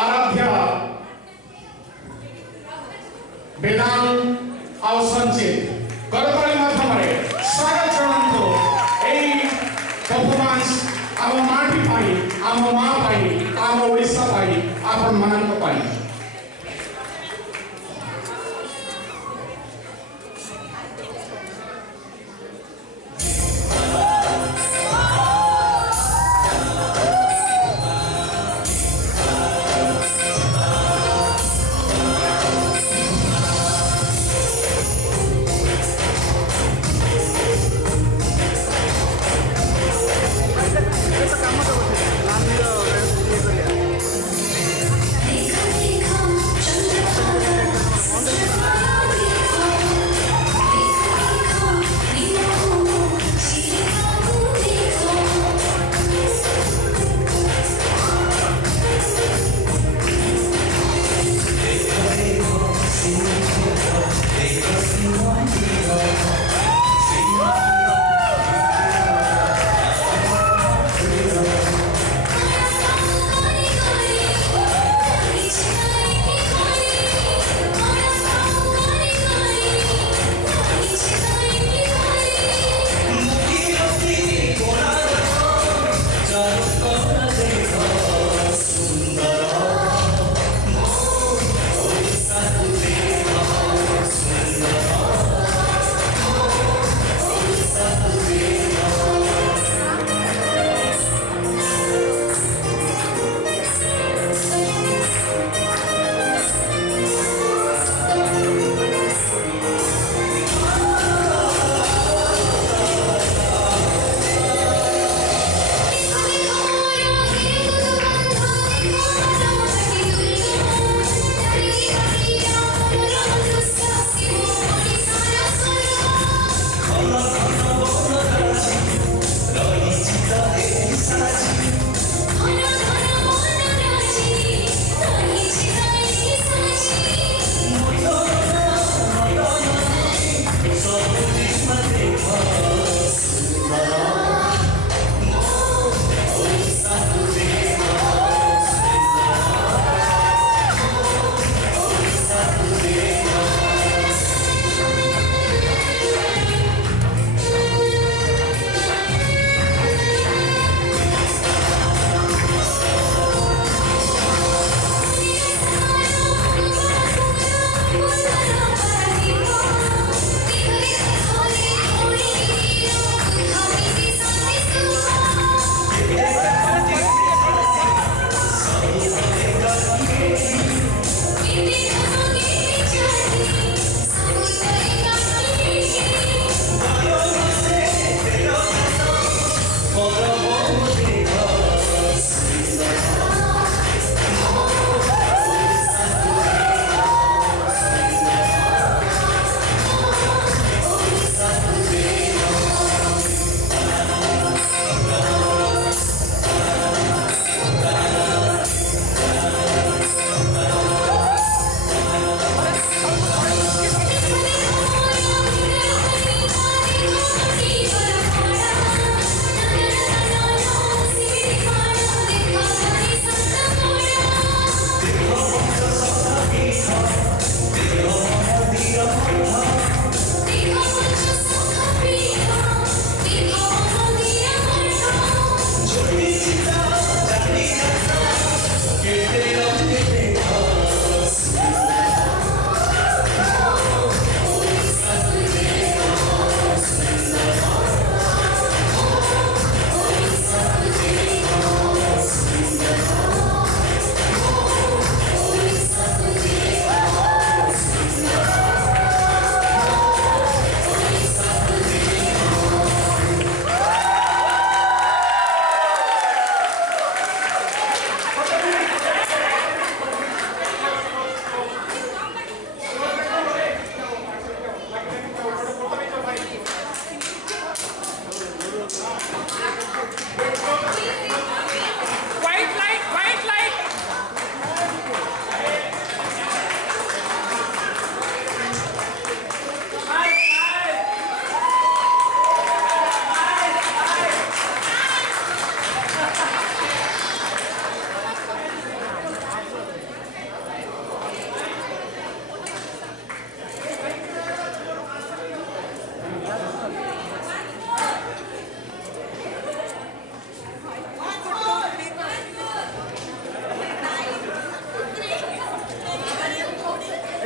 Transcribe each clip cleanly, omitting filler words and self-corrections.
आराध्या वेदांत आउ संचित करताली माध्यमरे स्वागत जनांतो एई परफॉर्मेंस आम माटी पाई आम मां पाई आम ओडिसा पाई आपण मानक पाई Come on.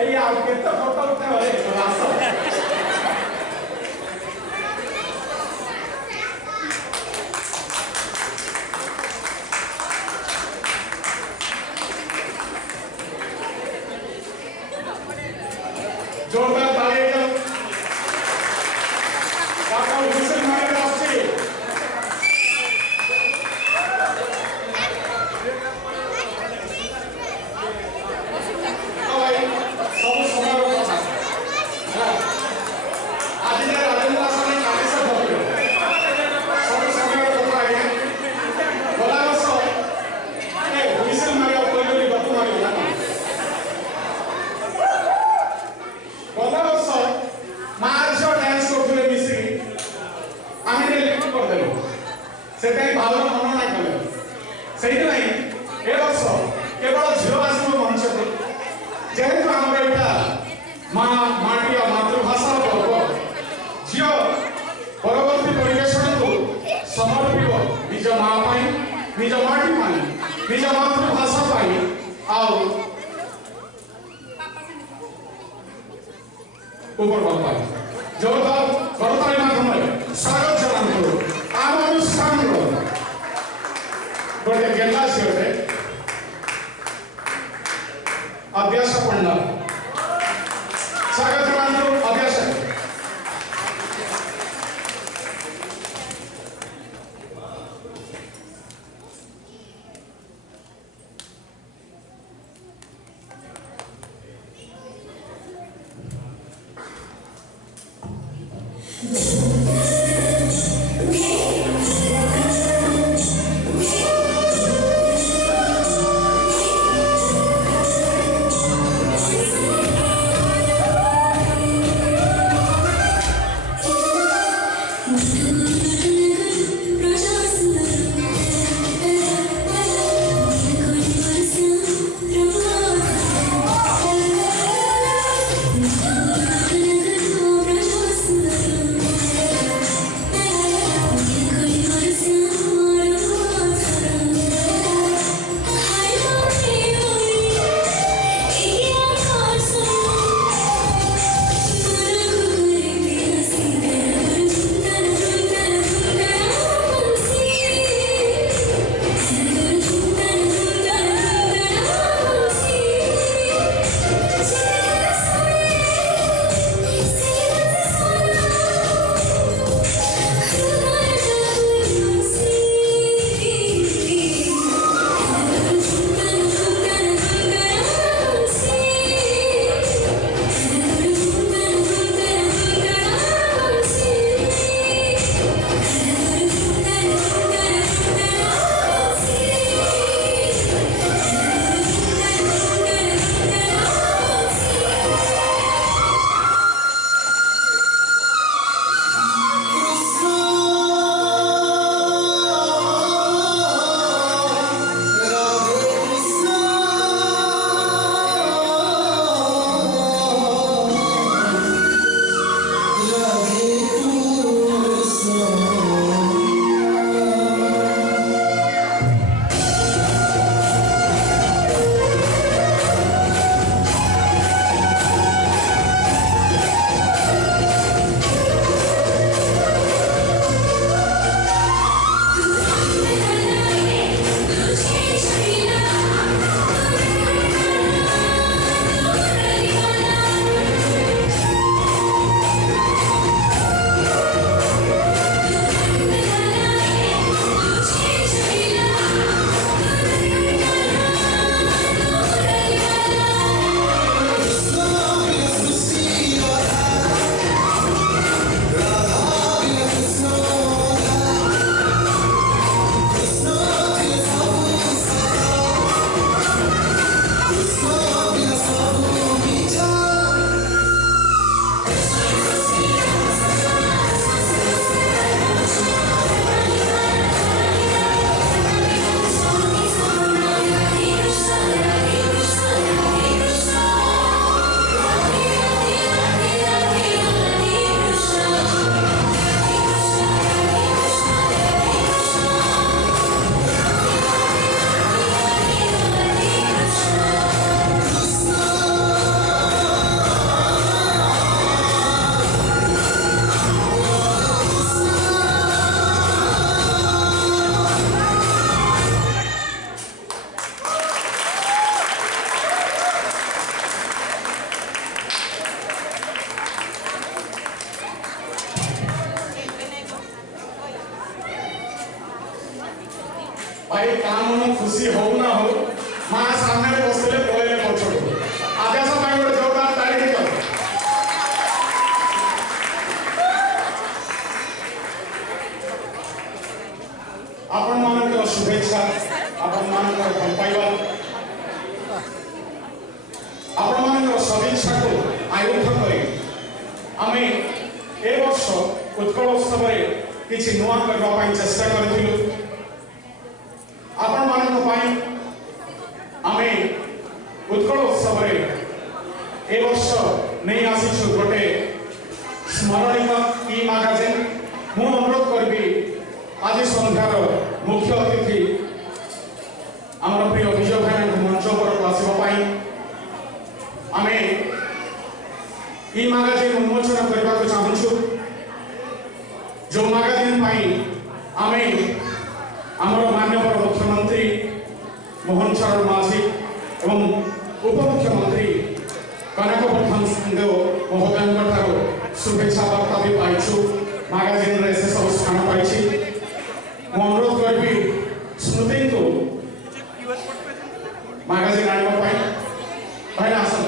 ଏଇ ଆଉ କେତେ ଫଟୋ ଉଠେଇବ ରେ ଆସ जोरदार ताली एकदम काका हुसैन मारे आछे भाई सब समय কথা आज जे राजेंद्र साने काले से बोलियो सब समय কথা आगे बोला बस ए हुसैन मारे कोइली बात मारे ना बोला बस मार्च डांस करथले मिसी आमे लिफ्ट कर देलो से कई भावना मन ना कले सेही नहीं ए वर्ष केवल झियो आसो मंच पे जेहेतु आमर एटा माँ माटी और मातृभाषा पर्व झियो परवर्ती परिवेशन को समर्पित निज माँ पाई निज माटी पाई निज मातृभाषा पाई आउ ऊपर पाई जोरदार करताली माध्यम स्वागत जनांतु आम अनुष्ठान गोटे गेला झियोटे अभ्यास पढ़ना स्वागत जनांतु अभ्यास सदिच्छा को आयुध कर आम ए वर्ष उत्कल उत्सव किसी नुआ करने चेष्टा करूँ आपण मान आम उत्कल उत्सव ए वर्ष नहीं आसी गोटे स्मरणिक ई मैगजीन मु अनुरोध करी आज संध्यार मुख्य अतिथि आम प्रिय विजय भाई मंच पर आसवाई आम ई मैगजीन उन्मोचन करने को चाहूँ जो मैगजीन आम आमर माननीय मुख्यमंत्री मोहन चरण माझी एवं उपमुख्यमंत्री कनकवर्धन सिंहदेव महोदय शुभेच्छा वार्ता भी पाइछु मैगजीन रे से सब स्थान पाइछि अनुरोध करी स्मृति को मैगजीन आने भाई आसन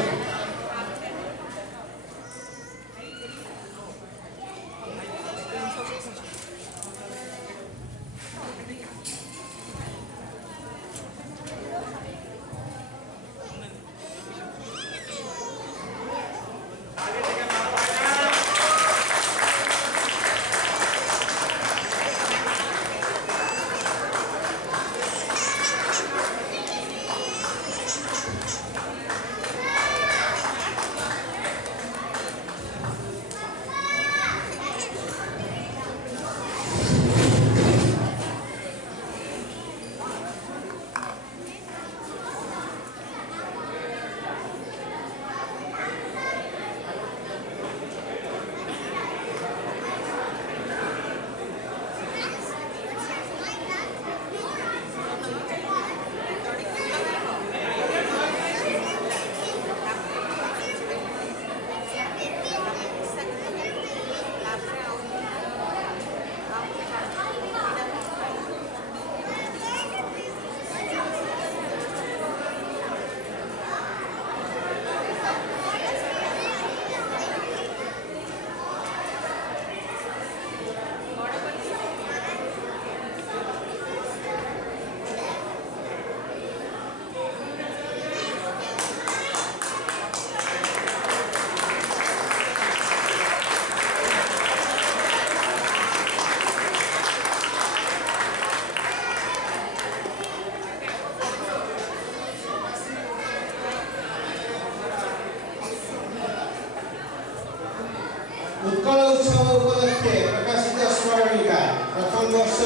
उत्कल उत्सव उपलक्षे प्रकाशित स्मरणिका प्रथम वर्ष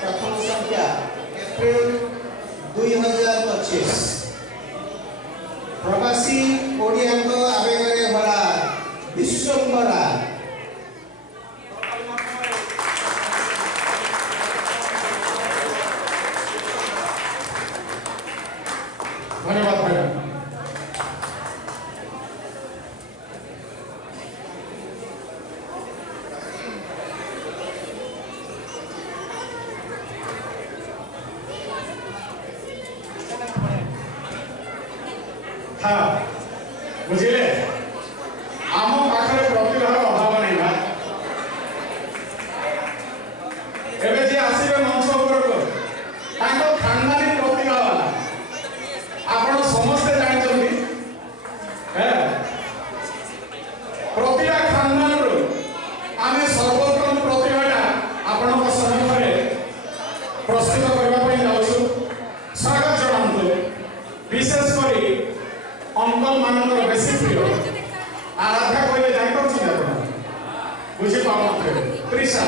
प्रथम संख्या एप्रिल 2025 प्रवासी ओडिया आवेगे भरा विश्वम्बरा धन्यवाद भाई हाँ बुझे आम पाखे प्रतिभार अभाव नहीं ना एवं जे आसवे मंच खानदानी प्रतिभा वाला आप समस्ते जानते प्रतिभा खानदान आम सर्वोत्तम प्रतिभाटा आपण सम्मुखें प्रस्तुत करने जाऊँ स्वागत जनातु विशेषकर अंकल मानकर बेसी प्रिय आराध्या कहले जान बुझी पाते त्रिशा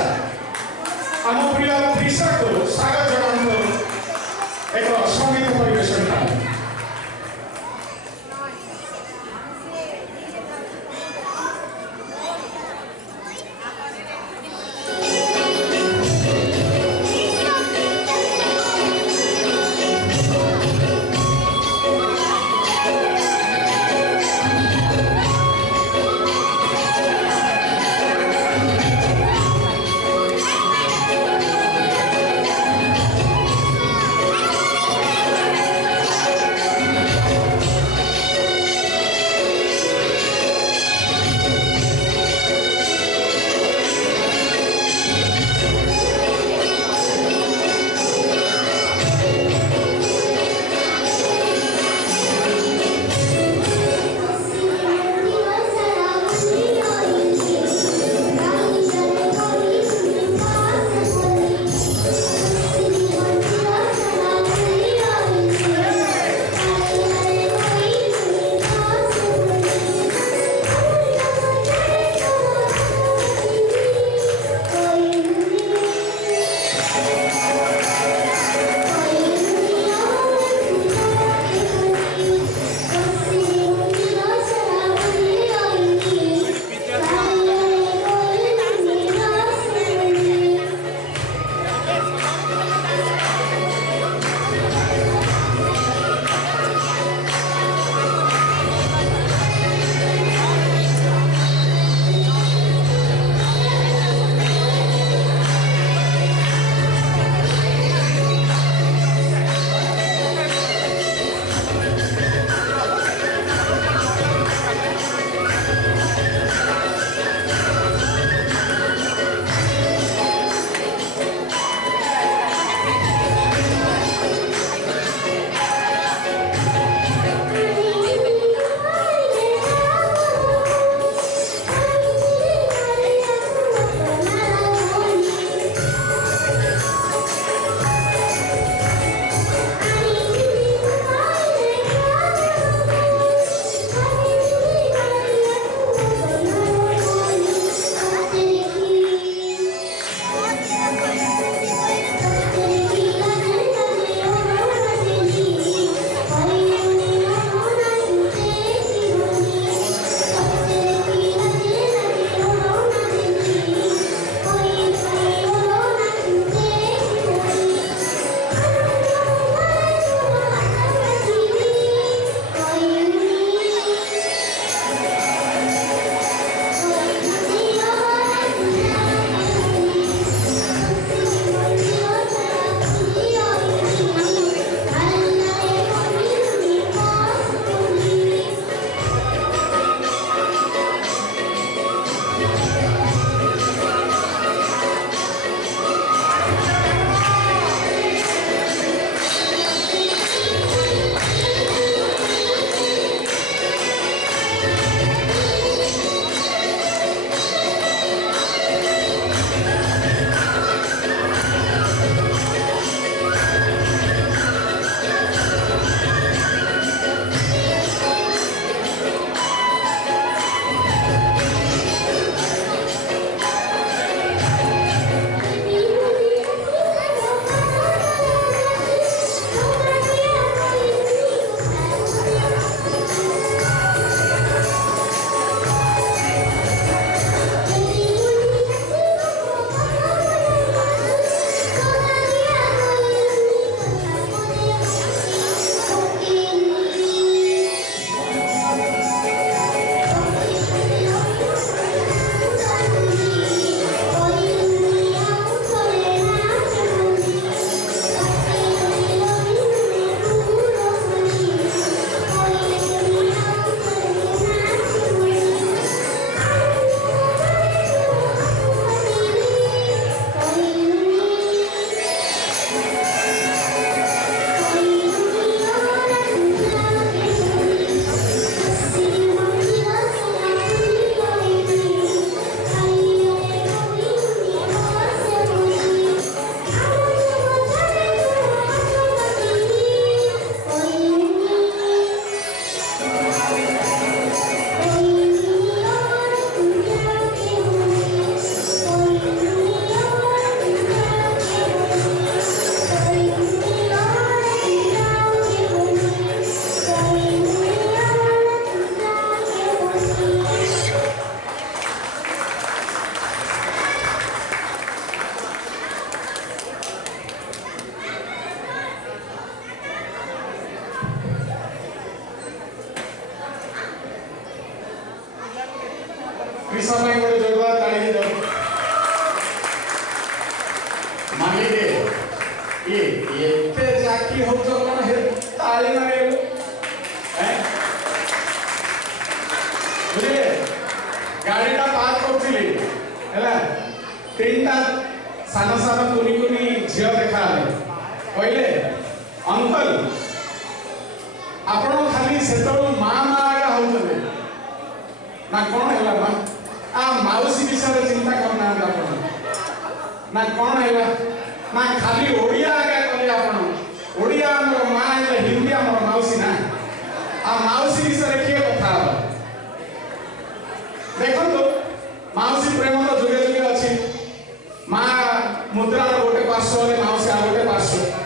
आम प्रिय त्रिशा को स्वागत जनातु एक संगीत परिवेशन कृष्ण भाई गोटे जोरदार ताली दो मालिक ये एते जाकी हो तो कौन है ताली मारे हैं बुझे गाड़ी का पार्क करथिली हैला तीनटा साना साना कुनी कुनी झियो देखा कहले अंकल आपण खाली सेतरो मां मां आगा होतले ना कौन हैला मां आ माउसी विषय चिंता करना आपण ना कौन हैला ना खाली ओडिया आगा कले आपण ओडिया हमर मां है हिंदी हमर माउसी ना आ माउसी विषय के कथा देखो तो माउसी प्रेम तो जुगे जुगे अछि मां मुद्रा गोटे पार्श्व रे माउसी आ गोटे पार्श्व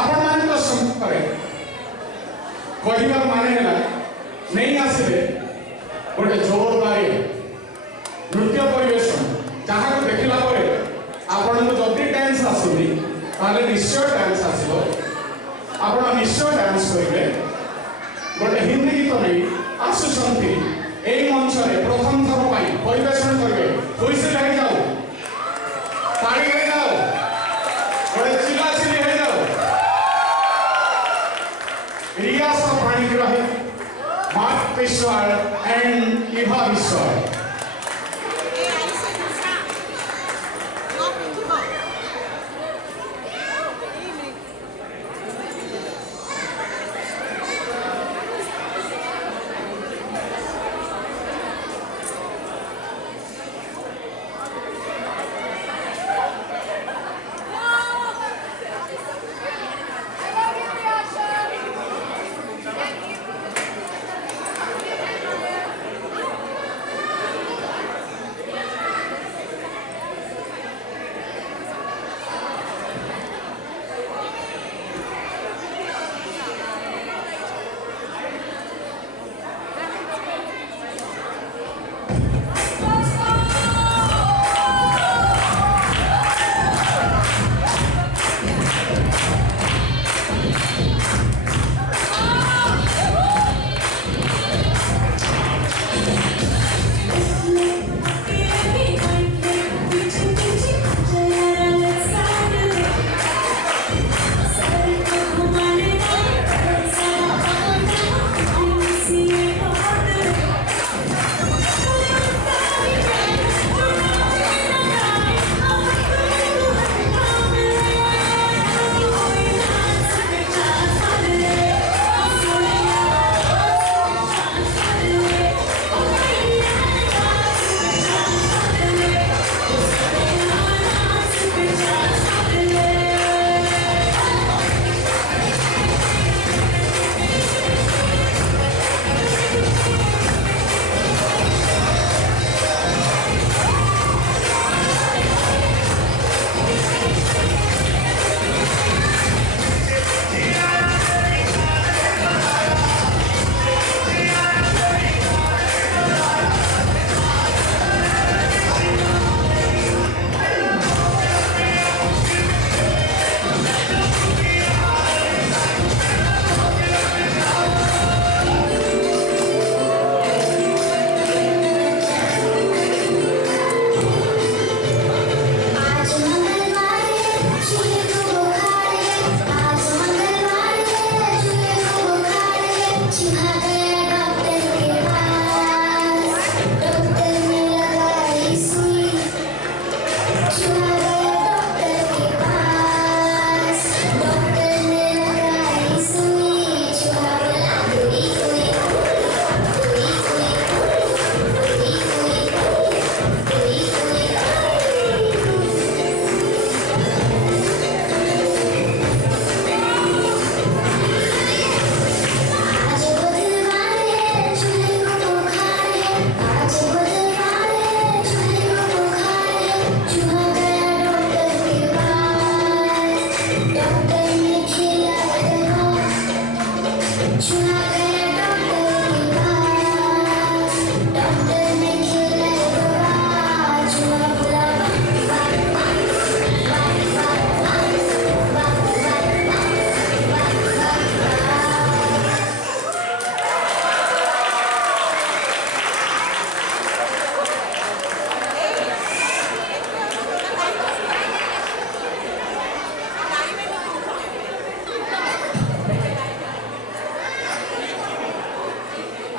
आपण मान तो संपर्क कहबार माने है नहीं आसबे गोटे जोरदार नृत्य परिवेशन जहाँ को देखला परे आपण को जल्दी डांस आसुनी ताले निश्चय डांस आसबो आपण निश्चय डांस करिवे गोटे हिंदी गीत नहीं आसुछंती एई मंच रे प्रथम थर पाई परिवेशन करिवे होइसे लागि जाओ ताली हो जाओ गोटे चिल्ला चिल्ली हो जाओ रिया Rahi, Mark Vishwar and Iva Vishwar.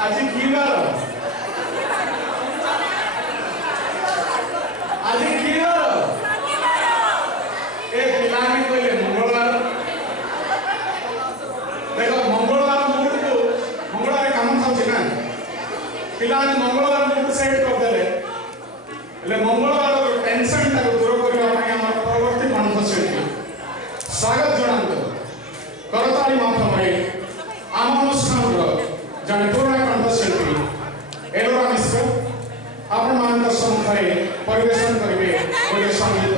आज की बार आज की बार ए पिलाने कोई मंगलवार देखो मंगलवार मूड को मंगलवार काम खाଉଛି ना पिलाने मंगलवार मूड सेट कर देले ले मंगलवार टेंशन टा दूर करबा ପାଇଁ ଆମର ପରବର୍ତ୍ତୀ କଣ୍ଠଶିଳ୍ପୀ ସ୍ୱାଗତ ଜଣାନ୍ତୁ କରତାଳି ମାଧ୍ୟମରେ ଆମ ଅନୁଷ୍ଠାନର ଜଣେ ପୁରୁଣା କଣ୍ଠଶିଳ୍ପୀ ଏଲୋରା ମିଶ୍ର ଆପଣମାନଙ୍କ ସମ୍ମୁଖରେ ପରିବେଷଣ କରିବେ ଗୋଟେ ସଙ୍ଗୀତ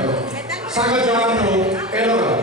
ସ୍ୱାଗତ ଜଣାନ୍ତୁ ଏଲୋରା।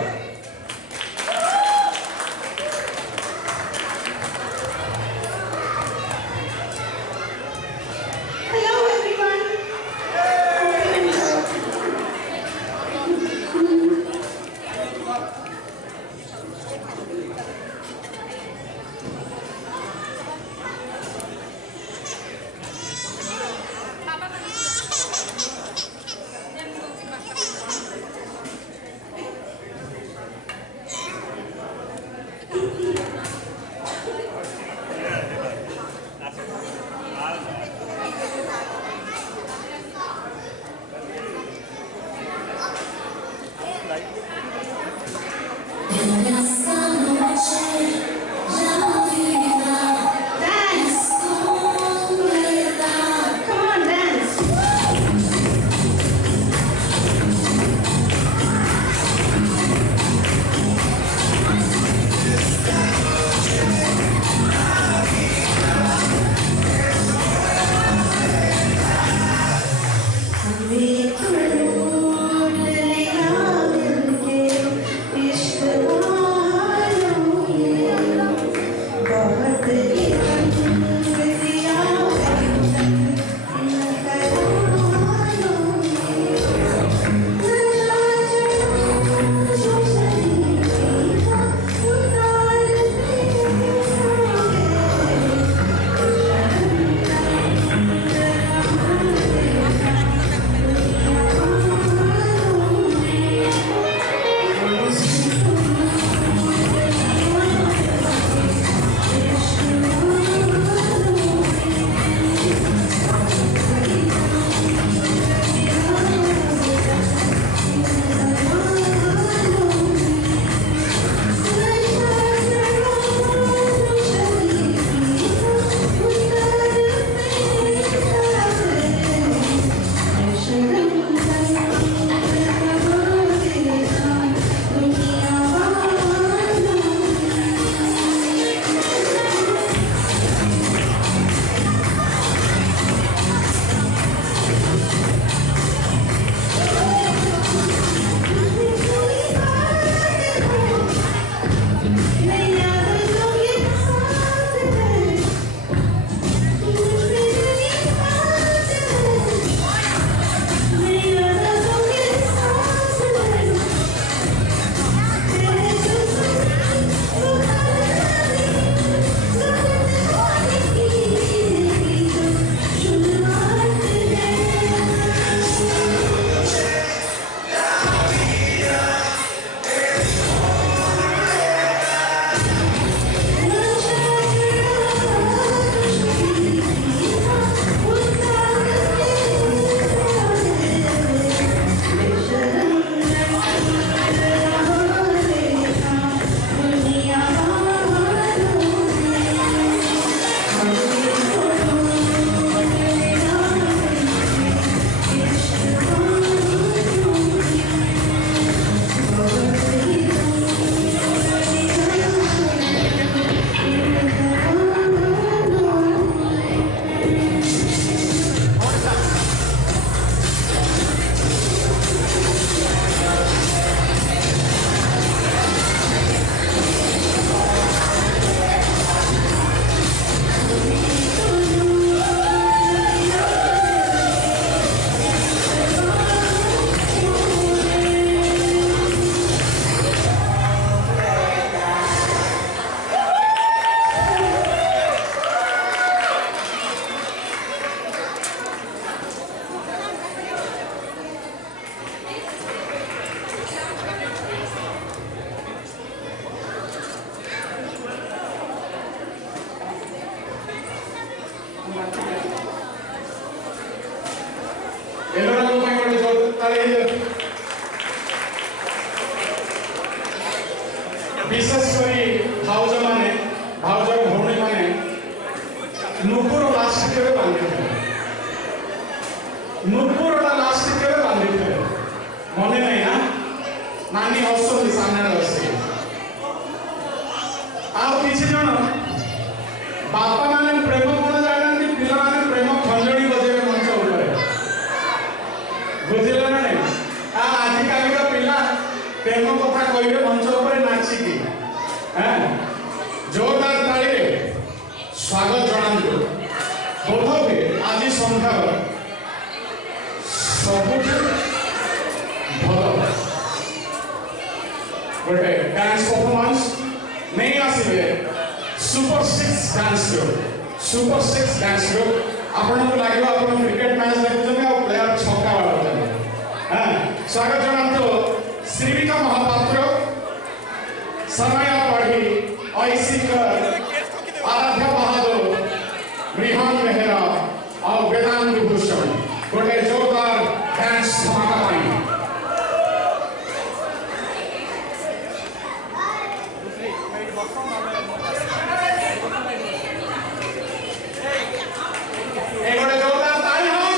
एलोरा को मैं बोले जो ताले विशेष करी भाउज भौणी माने नुपुर लास्ट के बांधे थे नुपुर लास्ट के बांधे थे मने नहीं ना नानी हसन सामने रही आउ किसी जन बापा माने प्रेम कौन जानते पिला माने प्रेम खंजणी बजे मंच ऊपर बुझिले ना नहीं आजिकाल का पिला प्रेम कथा कहबे मंच ऊपर नाचिकी जोरदार ताली स्वागत जनांतु बोधवे आज संध्यार सबुठ भल गोटे डांस परफॉर्मेंस नहीं आसवे सुपर सिक्स डांस ग्रुप आपन को लगे आप क्रिकेट मैच देखुछन आ प्लेयर छक्का वाला स्वागत जनांतु श्रीविका महापात्र समय पढ़ी ऐसिकर आराध्य बहादुर रिहान मेहरा और वेदांत भूषण गोटे जोरदार डांस धमाका पाई गोटे जोरदार ताली हो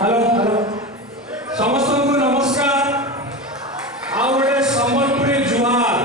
हेलो हेलो समस्त को नमस्कार आ गोटे संबलपुरी जुहार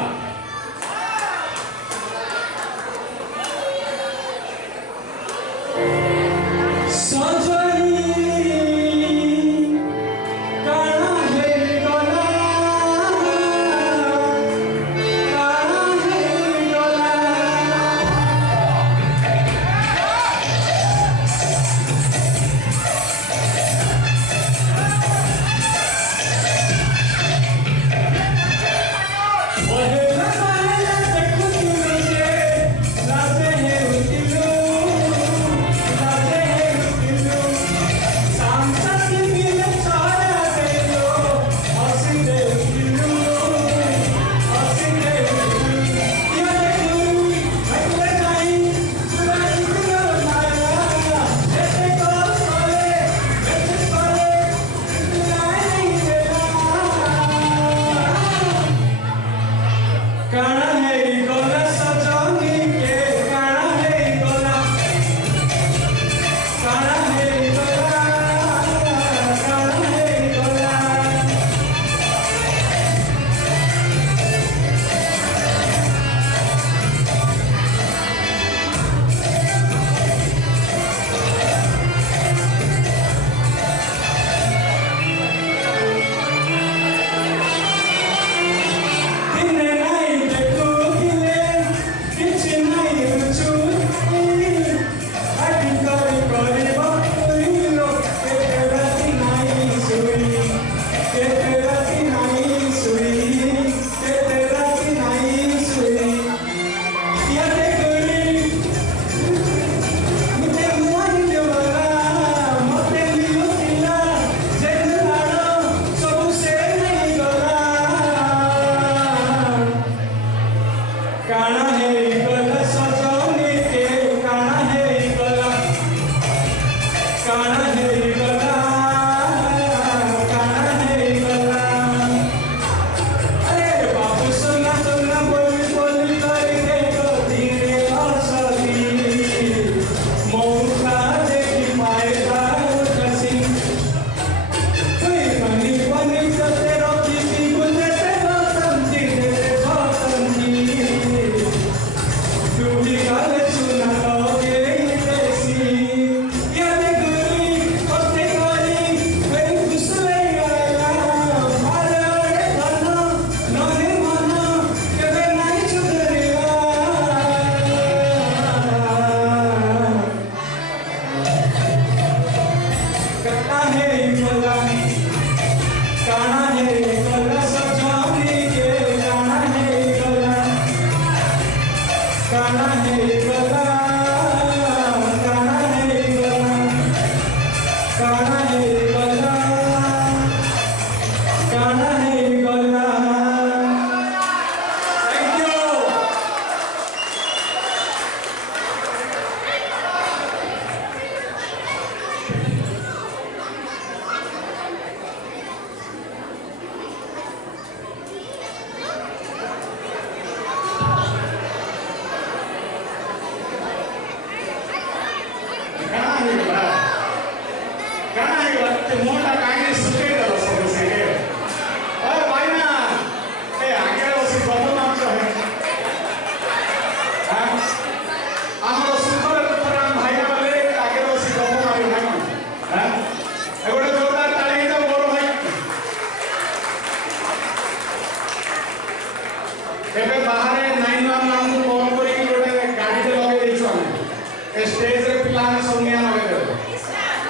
सौम्या नगर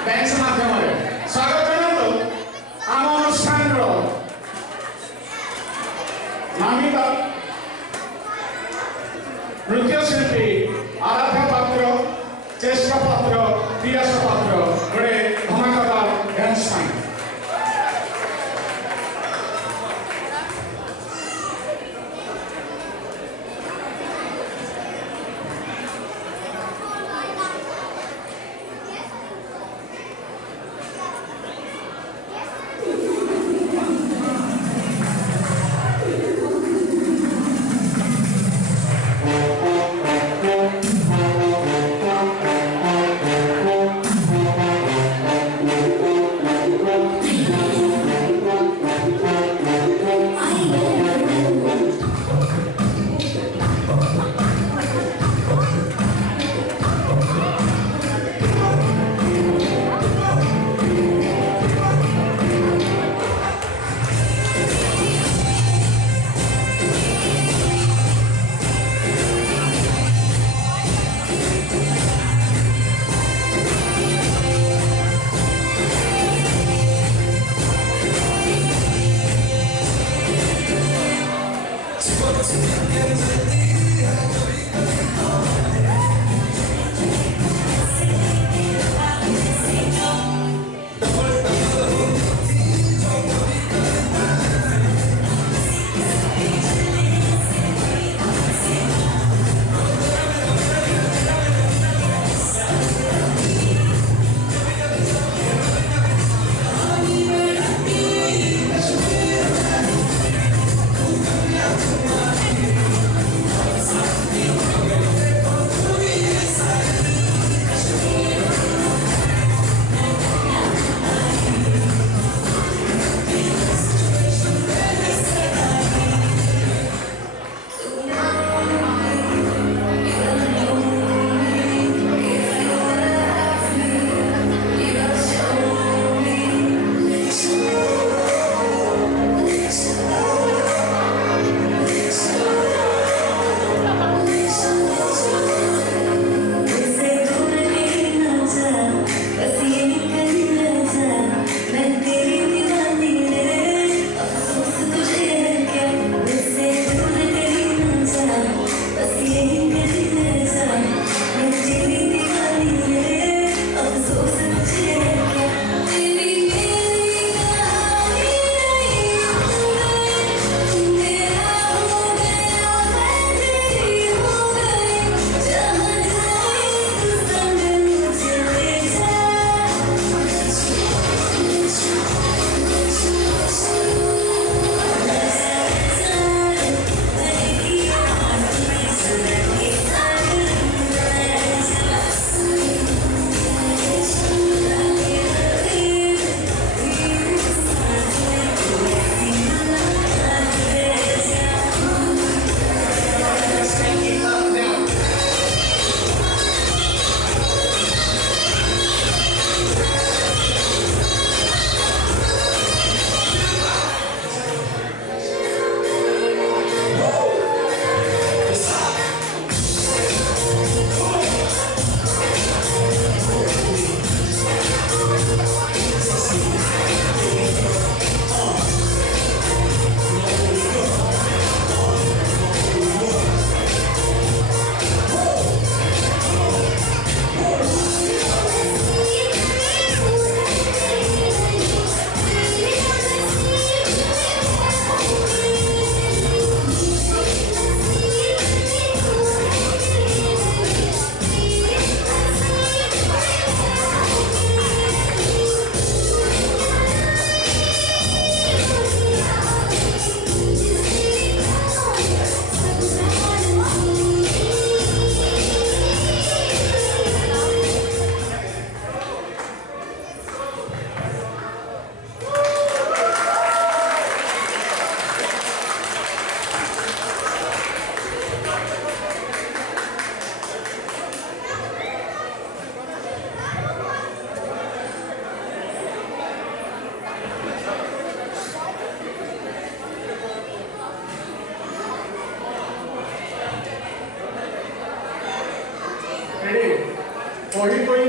बेंच माध्यम स्वागत जनातो आम अनुष्ठान नामित नृत्य शिल्पी आराध्या पात्र चेष्टा पात्र प्रियास पात्र गोटे धमाकादार डांस टाइम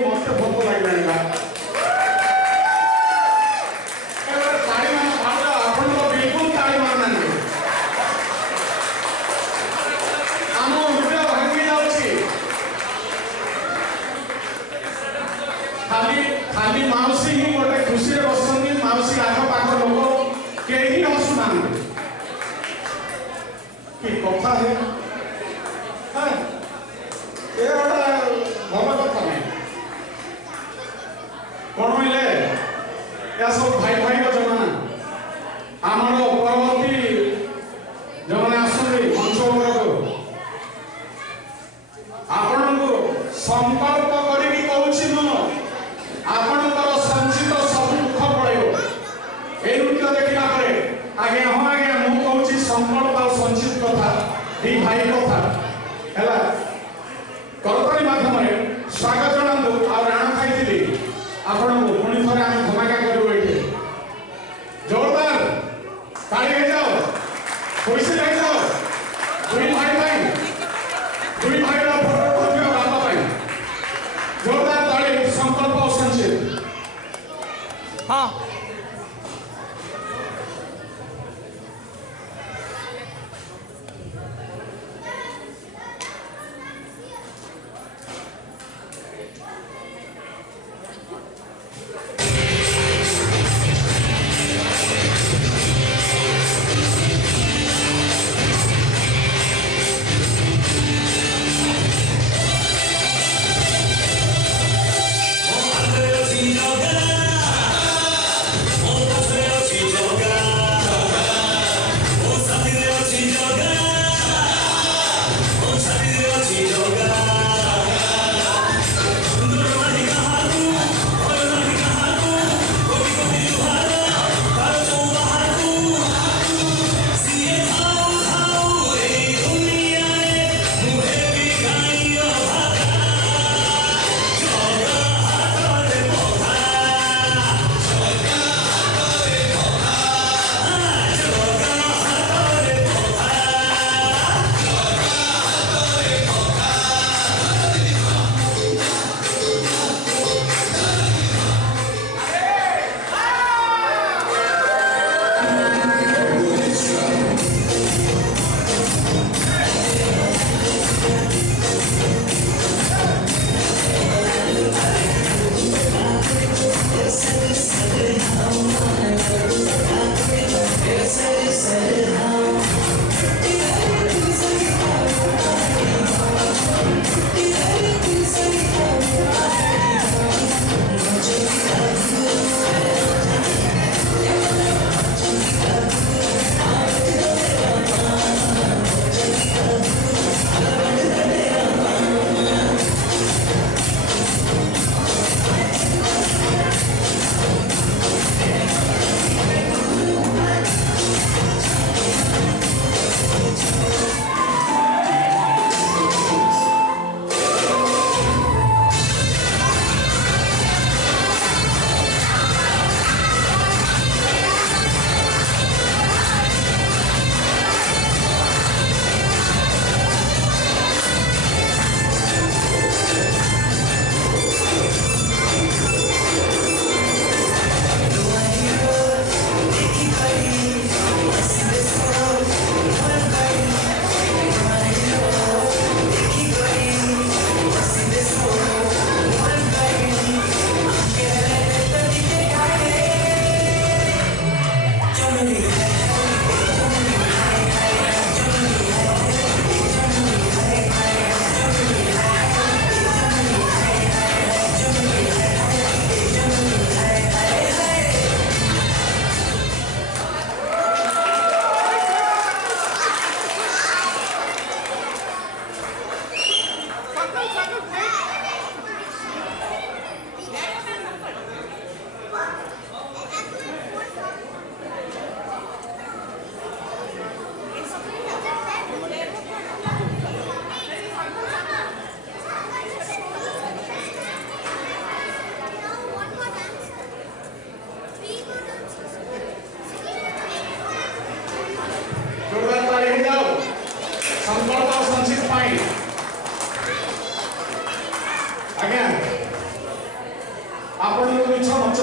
मत भोक लगे ताड़ी मान भाव आप बिल्कुल ताड़ी मारना आम हृदय भांगी जाऊँगी खाली खाली माउसी ही गोटे खुशी बसती माउसी आखपाख लोक कहीं हसुना कि कथा है ये गोटे भल कथा नहीं कौन बोले या सब भाई भाई जमाना आमर परवर्ती जो मैंने आसते मंच आपण को संकल्प करी कहूँ मु आपणकर संचित सब दुख पड़ो ये नृत्य देखला आज्ञा हाँ आज्ञा मुझे कहूँ संकल्प और संचित कथा दी भाई कथा है करताली माध्यम स्वागत जनातु आ राण खाई आपण को पुणी थे आम धमाका करूँ ये जोरदार ताली हो जाओ खुशी लग जाओ दुई भाई दुई भाई फोटो बापा जोरदार ताली संकल्प और संचित हाँ आपण लोग इच्छा मत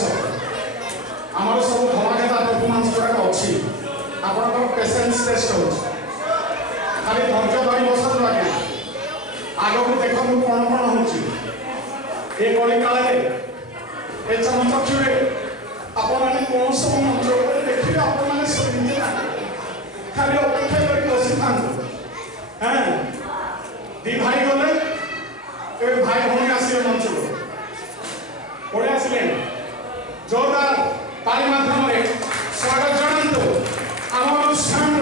सब आमर सब धमाकेदार परफॉर्मेंस गुड़ाक अच्छी आपंकर पेसेंस टेस्ट हो खाली धैर्य धरी बसतु आज्ञा आग को देखु कौन कौन हो गली काल ए चमचक्षु आपण मैंने कौन सब मंच देखिए आपण मैंने खाली अपेक्षा कर बसी था दी भाई गले ए भाई भौणी आसिले मंच को आसिले जोरदार ताली माध्यम स्वागत जनातु आम अनुष्ठान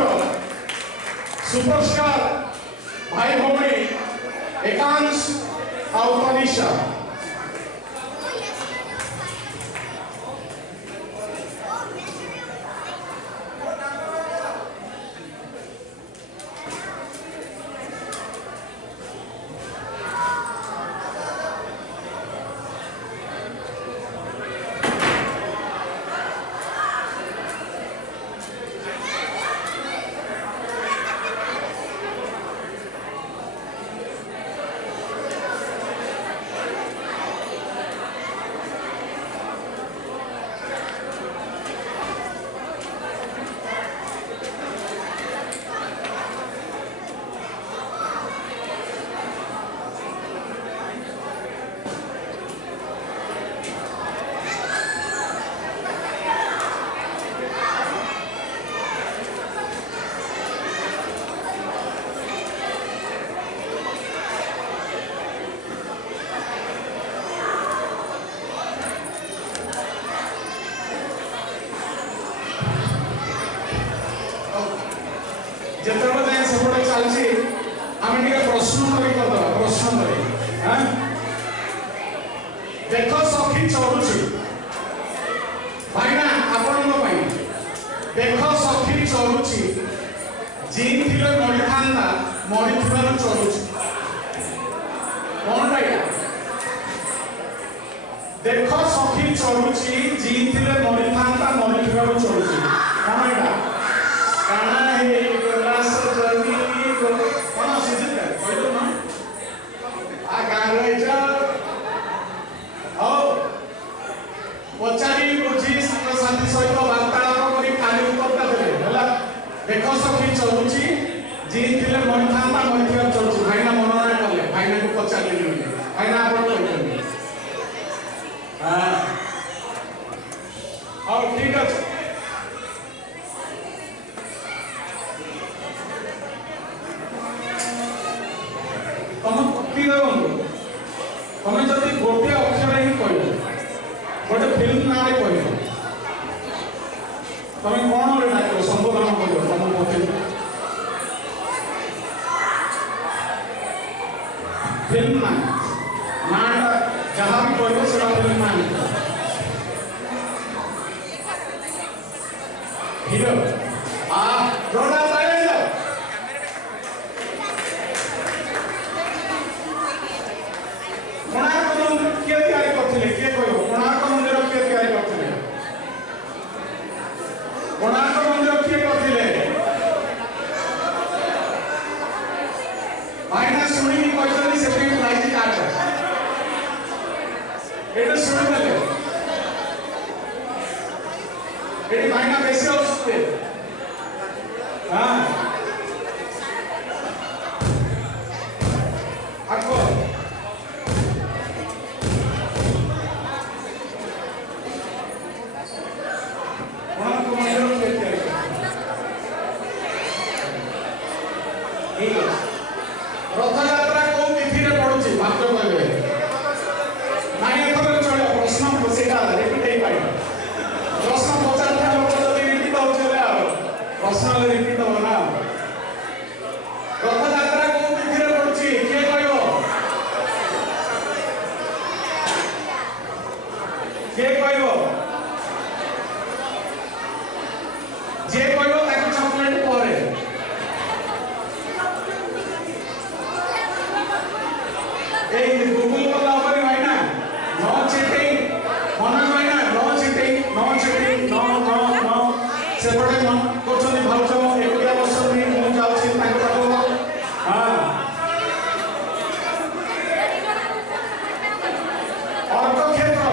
सुपरस्टार भाई भौणी एकांश और तनिषा जितने सेपटे चलती आम प्रश्न प्रश्न देख सखी चलुची भाईना आपण देख सखी चलुची जी थी मरी था मरी चलुची कौन भाई देख सखी चलुची जी थी मरी था मरी चलुची कौन एटा काना हे गलास जनी कौन सीजन है बोलो ना आ गारे जा ओ पचारी बुझी शांति सहित वार्तालाप करी खाली उत्तर देबे हला देखो सखी चलुची जी थिले मन थांता मन थिया चलुची भाईना मनोनयन करले भाईना को पचारले भाईना आपण कहते हां और ठीक है तुम जब गोटे अक्षर ही कह गोटे फिल्म ना कह तुम कौन डाक संबोधन कर तुम फिल्म ना जहाँ भी कह फिल्म ना हीरो रथयात्रा कौ तिथि पड़ुची मात्र कहबे नाई एथर चले प्रश्न सेटा रिपीट हे पाइ प्रश्न पचार था लोक जदि रिपीट हो चले प्रश्न रिपीट हो ना रथयात्रा कौ तिथि पड़ुची के कहबो के कहबो जे कहबो ताको चॉकलेट परे Google को लाओ भाई ना no cheating मना भाई ना no cheating no सेपटे मन कोचनी भाउचो एकुया वर्ष भी मु जाउछि ताको हां अर्थ क्षेत्र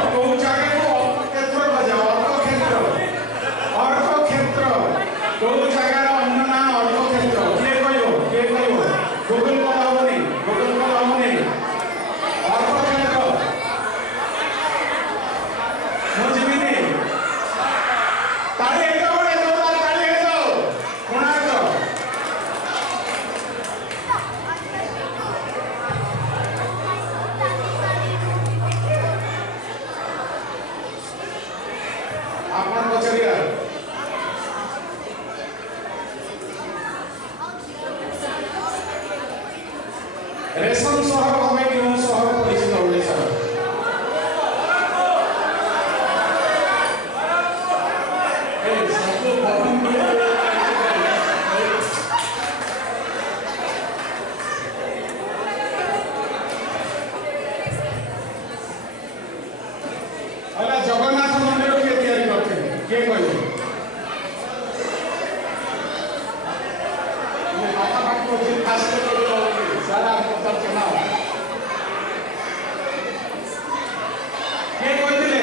ये कहते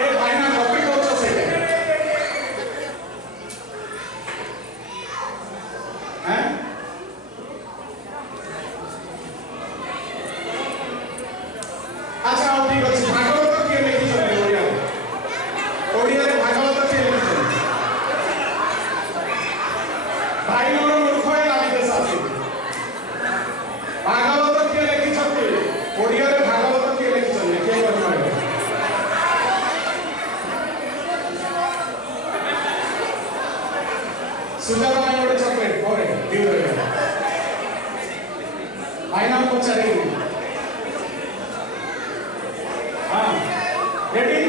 ये भाईना कॉपी करछो सेटे हैं अच्छा और ठीक अछि भागवत के लिखि छथि ओडिया रे भागवत के लिखि छथि भाई मोर मूर्ख है लागिते साथी भागवत के लिखि छथि ओडिया रे भागवत के लिखि छथि के करबै सुजाता भाई गोटे चॉकलेट परे दिउ रे भाई नाम पचारे हां रेडी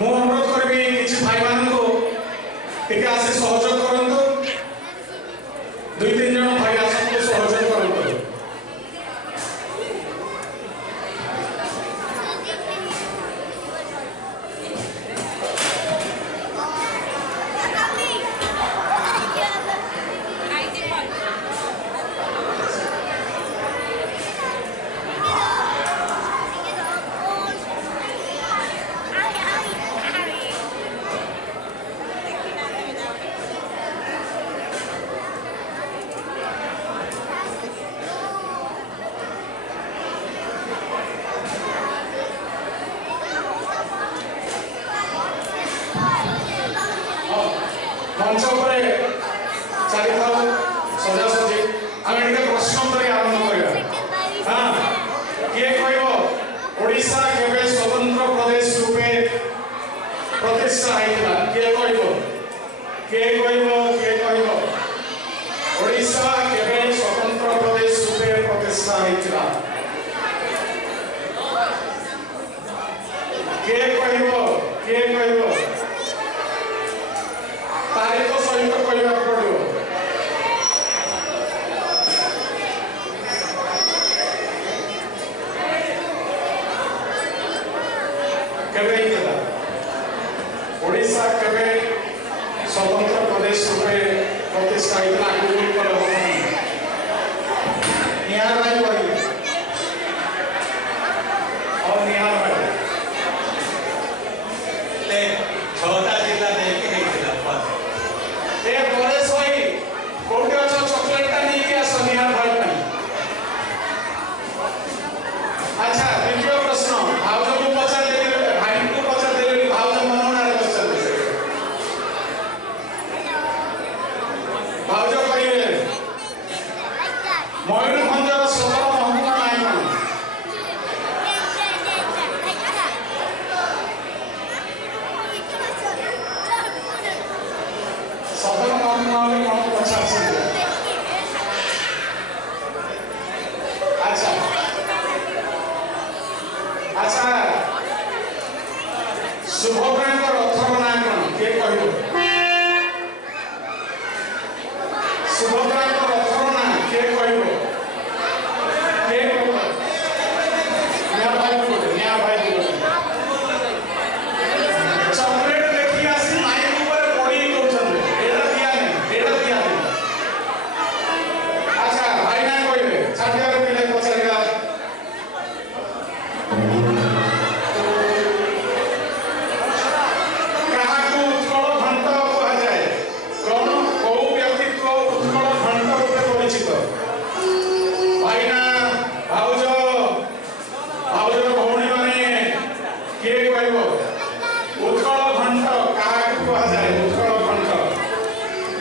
ମୁଁ ଅନୁରୋଧ କରିବି କିଛି ଭାଇମାନଙ୍କୁ ଟିକେ ଆସି ସହଯୋଗ କରନ୍ତୁ। 2-3 ଜଣ ଭାଇ ଆସନ୍ତୁ ସହଯୋଗ କରନ୍ତୁ। मंच पर चारि थाउ सजासजी आमे टिके प्रश्न करी आरंभ करिया। हां किए कहबो ओडिसा केबे स्वतंत्र प्रदेश रूपे प्रतिष्ठा आइला? किए कहबो ओडिसा केबे स्वतंत्र प्रदेश रूपे प्रतिष्ठा आइला? किए कहबो तारीख सहित कहवा पड़ो। ओडिशा केबे स्वतंत्र प्रदेश रूपे प्रतिष्ठा निहार भाई कहले और निहार भाई 6टा जिला देके ହେଇଥିଲା ए परेश भाई कोटे अच्छा चॉकलेट का नहीं किया सनिहार भाई का। अच्छा द्वितीय प्रश्न भाउज को पचार देले भाई को पचार देले भाउज मनोनारे पचार देले भाउज कहिए मयूरभंजर सदर महकुमा नाय मान सदर महकुमा में कौन पचार से अच्छा अच्छा सुभद्रा को रथर ना कौन के कहबो सुभद्रा को रथर ना के कहबो न्या भाई चॉकलेट देखी आसी माइक ऊपर पड़ी कहउछन एटा दिया नहीं अच्छा भाई ना कहबे छाटिया रे पिले पचारिया काहाकू उत्कल घंट कहा जाए कौन को व्यक्तित्व उत्कल घंट रूपे परिचित भाईना भाउज भौणी माने किए कहबो उत्कल घंट काहाकू कहा जाए उत्कल घंट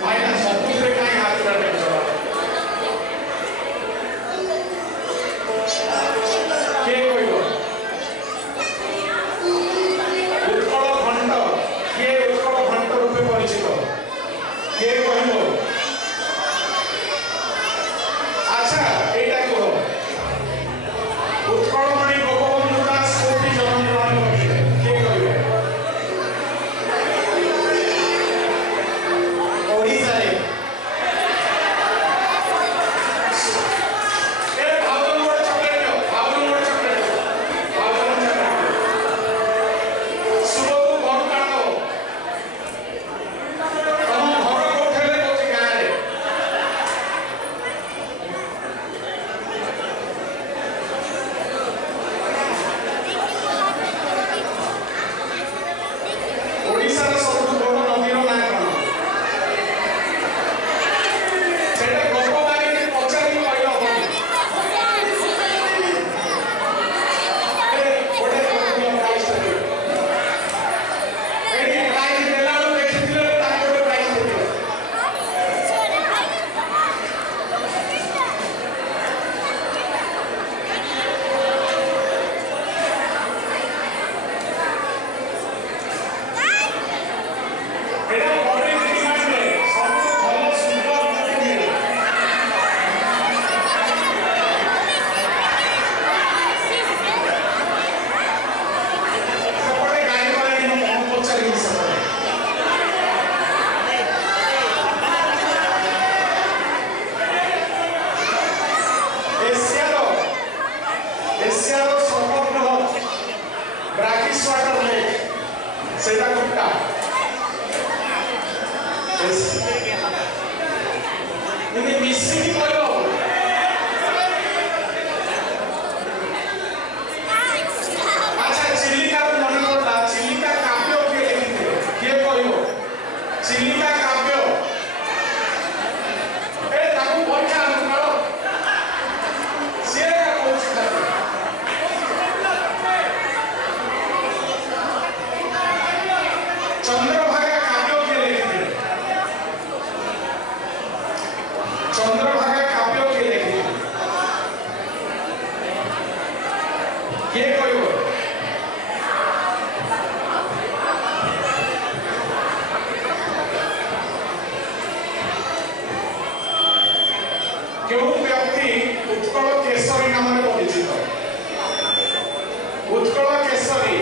भाईना सबुरे काई हाथ काटे किए कहबो उत्कल घंट किए उत्कल घंट रूपे परिचित किए कहबो अच्छा एटा कहो उत्कल मणि गोपबंधु दास कोटि जन्म ग्रहण करथिले किए कहबो ओडिसा रे ए भाउज मोर चॉकलेट दो भाउज मोर चॉकलेट सुबह घर काटो तम घर कोठेले कोठी गाँ रे एशियार सर्वबृहत ब्रैकिश वाटर लेक सेटा कोटा इने मिसी की कहलो अच्छा चिलिका मन पड़ला चिलिका काव्य किए लिखिथे किए कहयो चिलिका काव्य ए ताकू परीक्षा करो से का कोच कर चंद्रभागा काव्य किए लिखिथे चंद्रभागा काव्य किए लिखिथे किए कहयो क्यों व्यक्ति उत्कल केसरी नाम परिचित उत्कल केसरी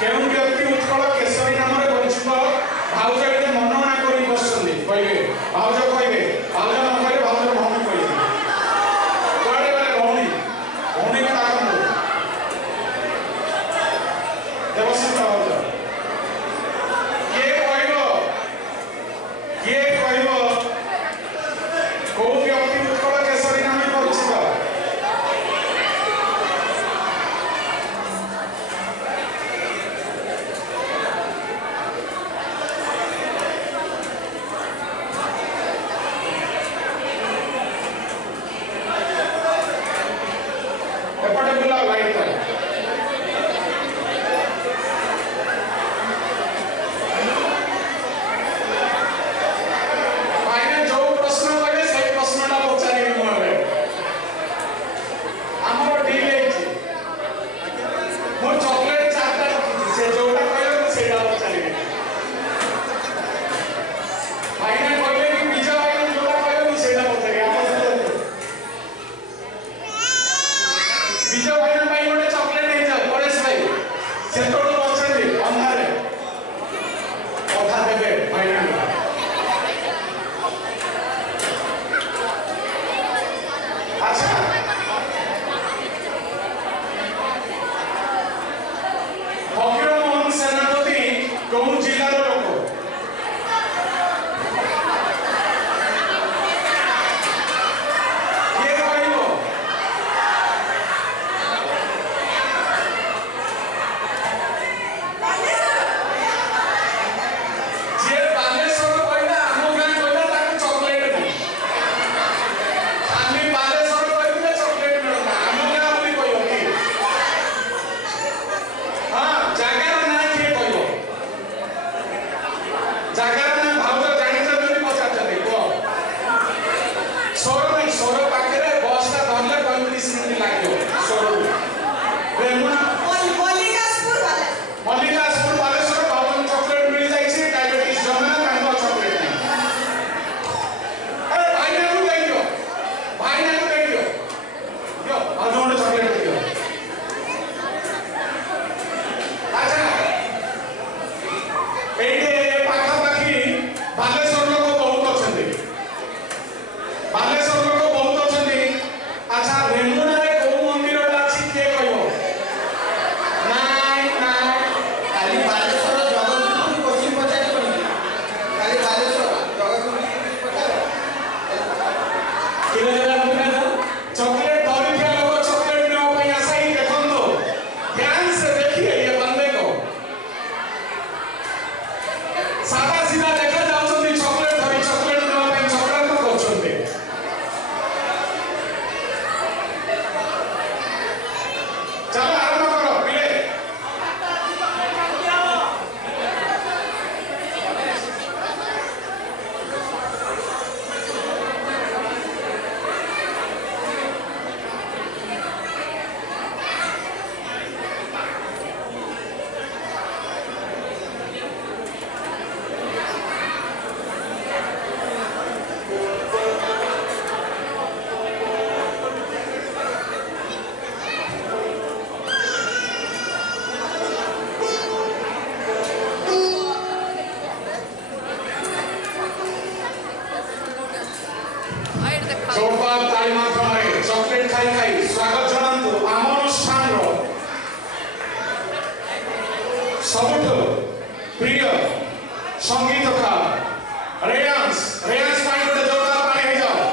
क्यों व्यक्ति उत्कल केसरी नाम परिचित भाउज ये मनना कर बसुँच कहे भाउज कहे भाउज न कहे भाउज भौणी कहे कड़े गले भौणी भौणी का देवस्मित भाउज किए कह को व्यक्ति उत्कल केसरी नाम परिचित एपटे बुला लाइट है भाई जो प्रश्न लगे से प्रश्नटा पचारे मोरे हमर डील है मो चॉकलेट चारटा रखी से जोटा कहले सेटा पचारे भाई ने कहले कि बीजा भाई जोटा कहले सेटा पचारे आप बीजा भाई ने भाई गोटे चॉकलेट प्रिय संगीतकार रेयांस पाई गोटे जोरदार पाई है जाओ।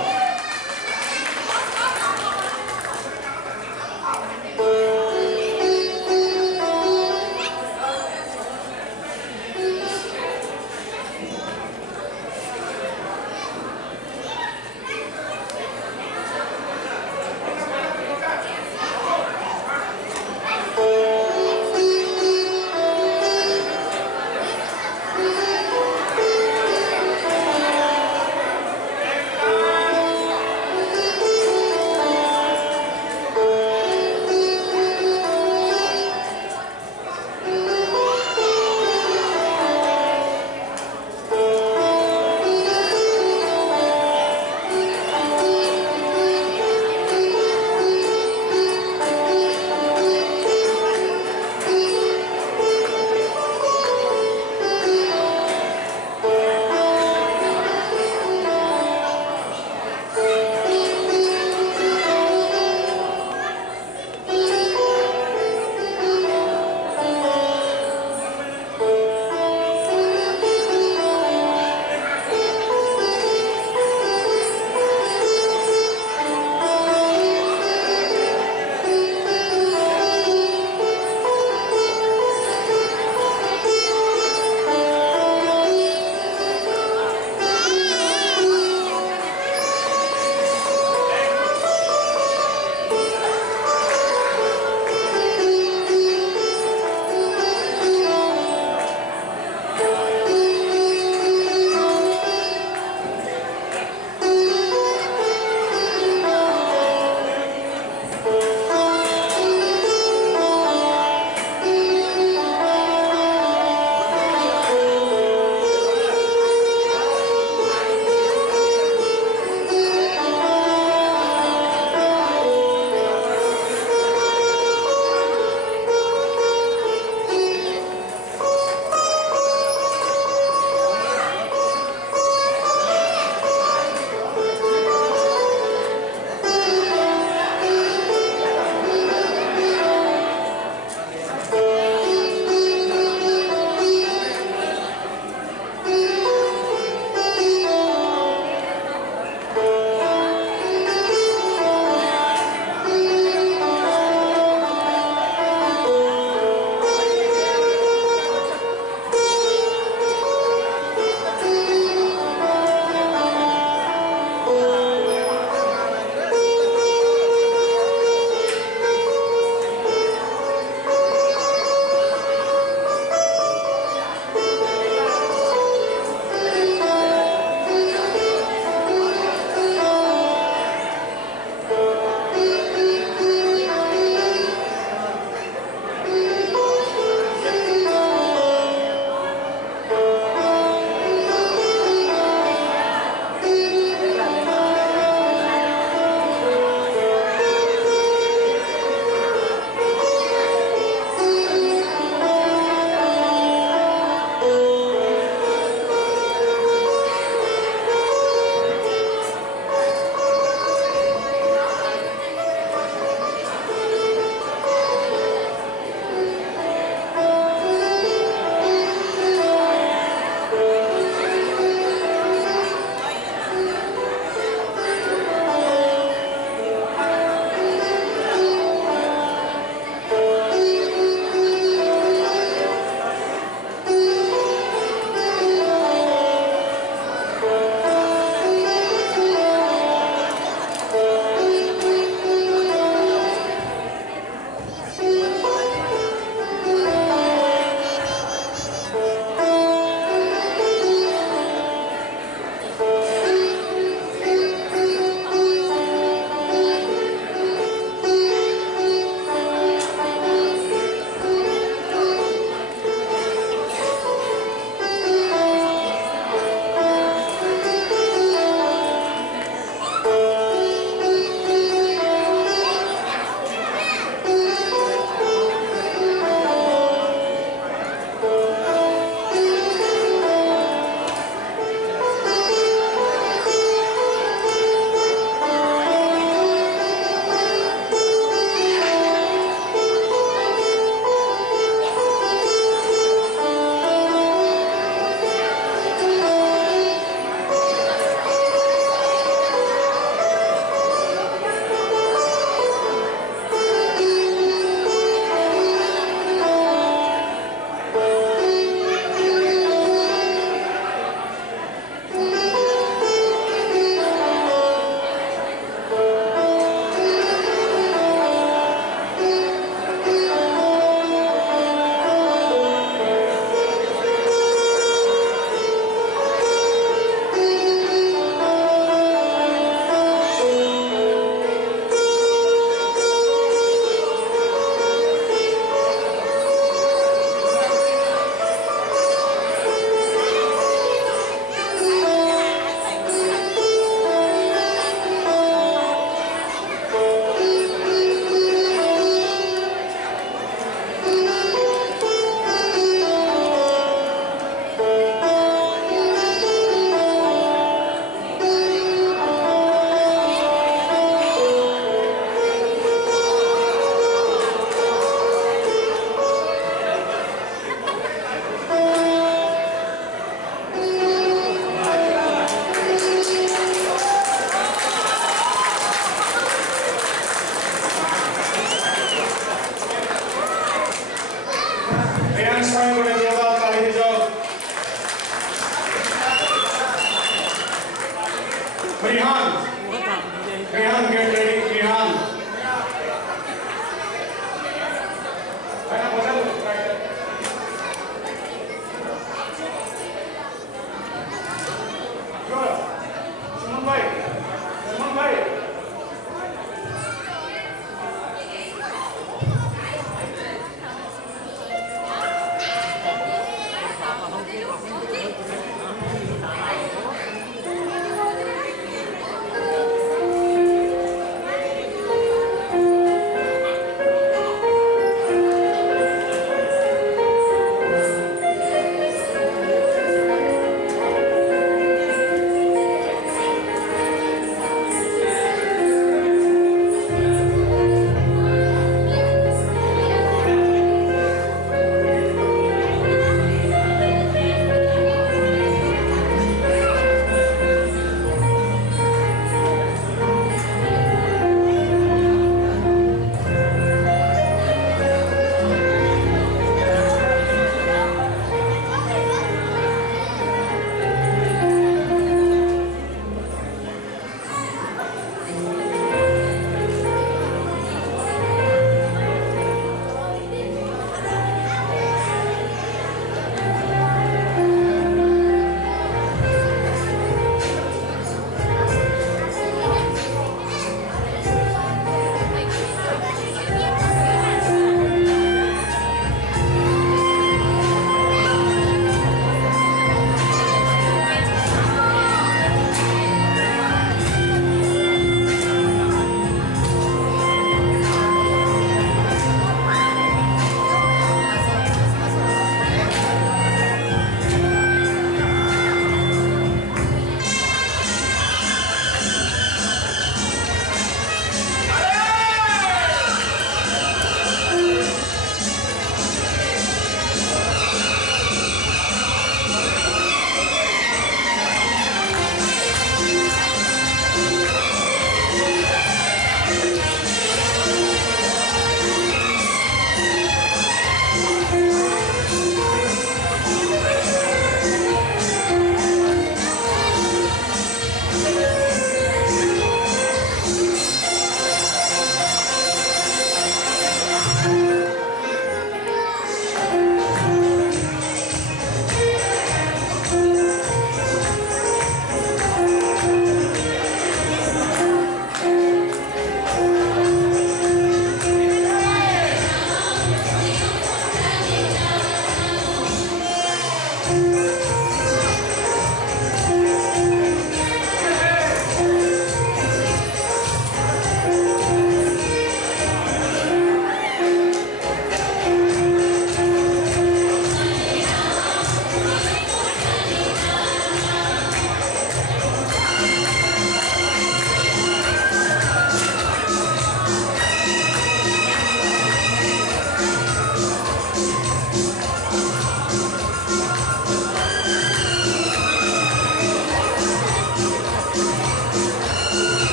ସମୟ ଗୋଟେ